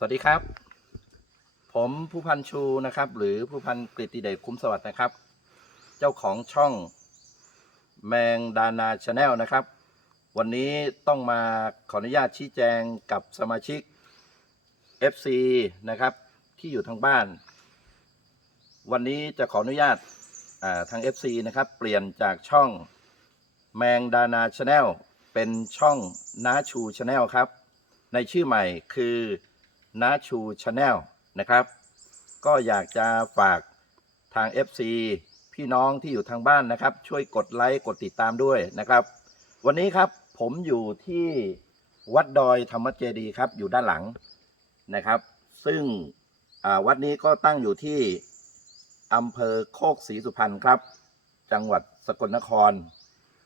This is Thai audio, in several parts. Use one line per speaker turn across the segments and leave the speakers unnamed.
สวัสดีครับ ผมผู้พันชูนะครับ หรือผู้พันกฤติเดชคุ้มสวัสดิ์นะครับ เจ้าของช่องแมงดานาชาแนลนะครับ วันนี้ต้องมาขออนุญาตชี้แจงกับสมาชิก FC นะครับ ที่อยู่ทางบ้าน วันนี้จะขออนุญาตาทาง FC นะครับ เปลี่ยนจากช่องแมงดานาชาแนลเป็นช่องน้าชูชาแนลครับ ในชื่อใหม่คือ น้าชูชาแนลนะครับ ก็อยากจะฝากทาง FC พี่น้องที่อยู่ทางบ้านนะครับ ช่วยกดไลค์กดติดตามด้วยนะครับ วันนี้ครับผมอยู่ที่วัดดอยธรรมเจดีครับอยู่ด้านหลังนะครับ ซึ่งวัดนี้ก็ตั้งอยู่ที่อำเภอโคกศรีสุพรรณครับ จังหวัดสกลนคร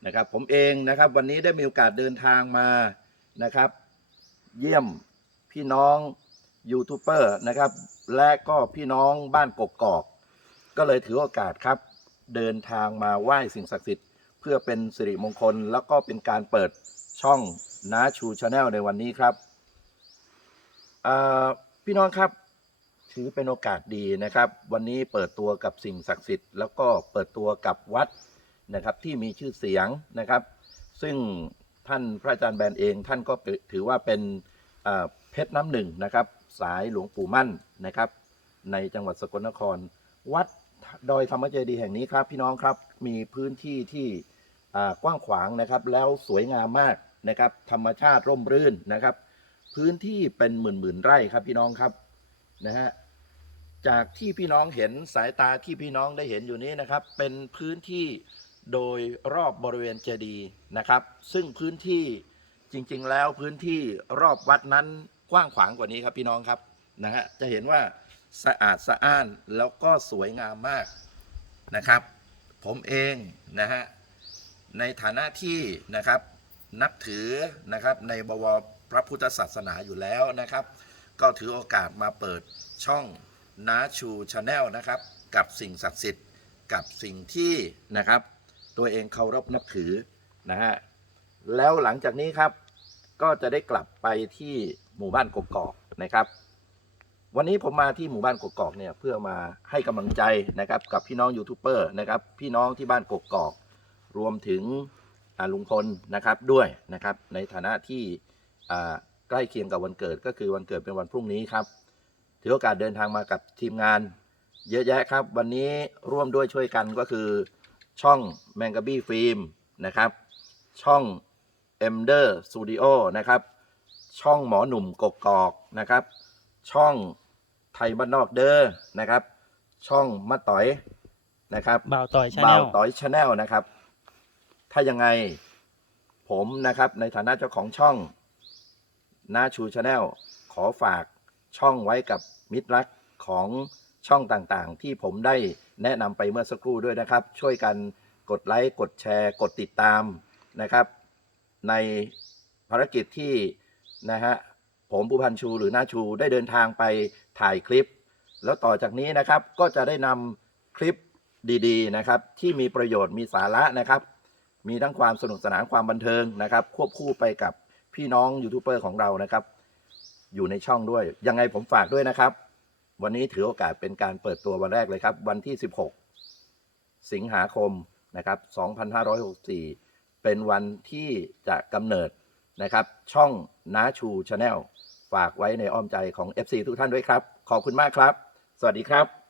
นะครับ ผมเองนะครับ วันนี้ได้มีโอกาสเดินทางมานะครับ เยี่ยมพี่น้อง ยูทูบเบอร์นะครับ และก็พี่น้องบ้านกกอก ก็เลยถือโอกาสครับ เดินทางมาไหว้สิ่งศักดิ์สิทธิ์ เพื่อเป็นสิริมงคล แล้วก็เป็นการเปิดช่องน้าชูชาแนลในวันนี้ครับพี่น้องครับถือเป็นโอกาสดีนะครับ วันนี้เปิดตัวกับสิ่งศักดิ์สิทธิ์แล้วก็เปิดตัวกับวัดนะครับที่มีชื่อเสียงนะครับ ซึ่งท่านพระอาจารย์แบนเองท่านก็ถือว่าเป็นเพชรน้ำหนึ่งนะครับ สายหลวงปู่มั่นนะครับ ในจังหวัดสกลนคร วัดดอยธรรมเจดีแห่งนี้ครับพี่น้องครับมีพื้นที่ที่กว้างขวางนะครับแล้วสวยงามมากนะครับธรรมชาติร่มรื่นนะครับ พื้นที่เป็นหมื่นหมื่นไร่ครับพี่น้องครับนะฮะจากที่พี่น้องเห็นสายตาที่พี่น้องได้เห็นอยู่นี้นะครับ เป็นพื้นที่โดยรอบบริเวณเจดีนะครับ ซึ่งพื้นที่จริงๆแล้วพื้นที่รอบวัดนั้น กว้างขวางกว่านี้ครับพี่น้องครับนะฮะจะเห็นว่าสะอาดสะอ้านแล้วก็สวยงามมากนะครับ ผมเองนะฮะในฐานะที่นะครับนับถือนะครับในบวรพระพุทธศาสนาอยู่แล้วนะครับ ก็ถือโอกาสมาเปิดช่องน้าชูชาแนลนะครับ กับสิ่งศักดิ์สิทธิ์กับสิ่งที่นะครับ ตัวเองเคารพนับถือนะฮะแล้วหลังจากนี้ครับ ก็จะได้กลับไปที่หมู่บ้านกกอกนะครับ วันนี้ผมมาที่หมู่บ้านกกอกเนี่ยเพื่อมาให้กำลังใจนะครับกับพี่น้องยูทูบเบอร์นะครับพี่น้องที่บ้านกกอก รวมถึงลุงพลนะครับด้วยนะครับในฐานะที่ใกล้เคียงกับวันเกิดก็คือวันเกิดเป็นวันพรุ่งนี้ครับถือโอกาสเดินทางมากับทีมงาน เยอะแยะครับ วันนี้ร่วมด้วยช่วยกันก็คือช่องแมงกะบี้ฟิล์มนะครับ ช่อง เอ็มเดอร์สตูดิโอนะครับ ช่องหมอหนุ่มกกอกนะครับ ช่องไทยบ้านนอกเด้อนะครับ ช่องมะต๋อยนะครับ
บ่าวต่อยชาแน
บ่าว
ล
ต่อยชาแนลนะครับ ถ้ายังไงผมนะครับในฐานะเจ้าของช่องนาชูชาแนลขอฝากช่องไว้กับมิตรรักของช่องต่างๆ ที่ผมได้แนะนำไปเมื่อสักครู่ด้วยนะครับ ช่วยกันกดไลค์ กดแชร์ กดติดตามนะครับ ในภารกิจที่นะฮะผมผู้พันชูหรือนาชูได้เดินทางไปถ่ายคลิป แล้วต่อจากนี้นะครับก็จะได้นำคลิปดีๆนะครับ ที่มีประโยชน์มีสาระนะครับ มีทั้งความสนุกสนานความบันเทิงนะครับ ควบคู่ไปกับพี่น้องยูทูบเบอร์ของเรานะครับ อยู่ในช่องด้วย ยังไงผมฝากด้วยนะครับ วันนี้ถือโอกาสเป็นการเปิดตัววันแรกเลยครับ วันที่ 16 สิงหาคมนะครับ 2564 เป็นวันที่จะกำเนิดนะครับ ช่องน้าชูชาแนลฝากไว้ในอ้อมใจของ FC ทุกท่านด้วยครับ ขอบคุณมากครับ สวัสดีครับ